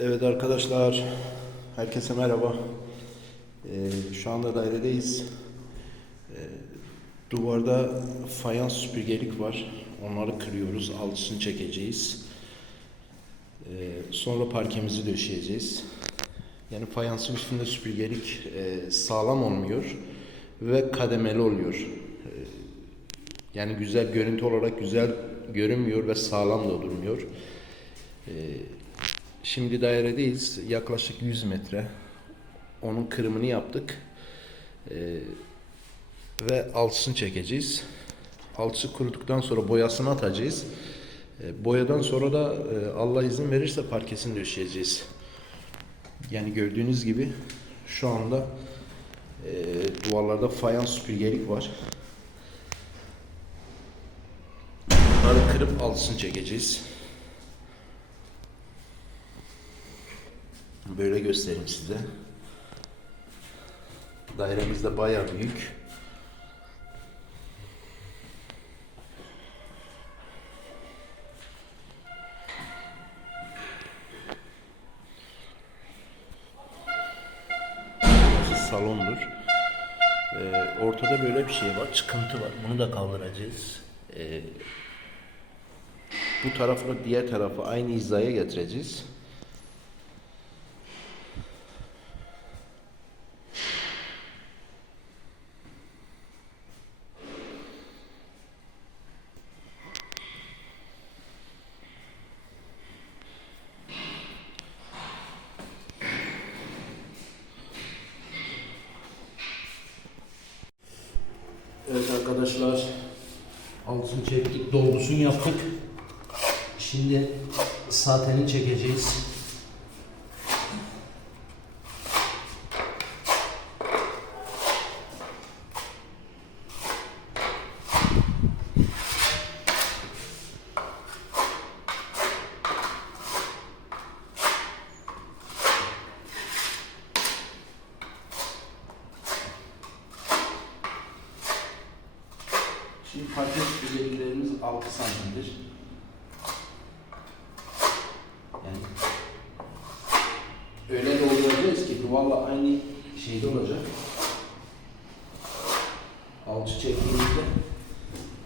Evet arkadaşlar, herkese merhaba. Ee, şu anda dairedeyiz. Ee, duvarda fayans süpürgelik var. Onları kırıyoruz, alçısını çekeceğiz. Ee, sonra parkemizi döşeyeceğiz. Yani fayansın üstünde süpürgelik e, sağlam olmuyor ve kademeli oluyor. Ee, yani güzel görüntü olarak güzel görünmüyor ve sağlam da durmuyor. Ee, Şimdi dairedeyiz. Yaklaşık 100 metre. Onun kırımını yaptık. Ee, ve alçısını çekeceğiz. Alçısı kuruduktan sonra boyasını atacağız. Ee, boyadan sonra da e, Allah izin verirse parkesini döşeyeceğiz. Yani gördüğünüz gibi şu anda e, duvarlarda fayans süpürgelik var. Bunları kırıp alçısını çekeceğiz. Böyle göstereyim size. Dairemiz de bayağı büyük. Salondur. Ee, ortada böyle bir şey var, çıkıntı var. Bunu da kaldıracağız. Ee, bu tarafla diğer tarafı aynı hizaya getireceğiz. Evet arkadaşlar altını çektik dolgusunu yaptık. Şimdi sateni çekeceğiz. Parke süpürgeliklerimiz 6 santimdir. Yani öyle dolduracağız ki duvarla aynı şeyde olacak. Alçı çektiğimizde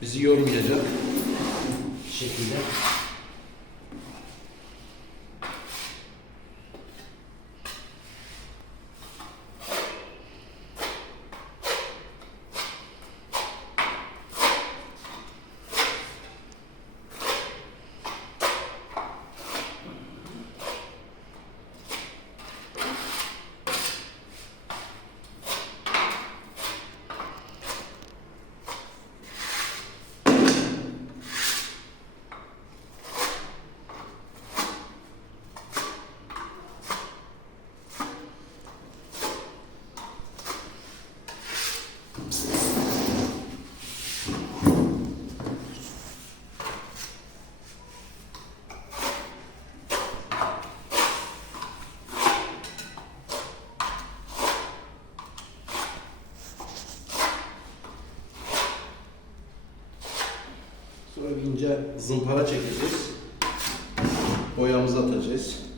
bizi yormayacak şekilde. Sonra ince zımpara çekeceğiz. Boyamızı atacağız.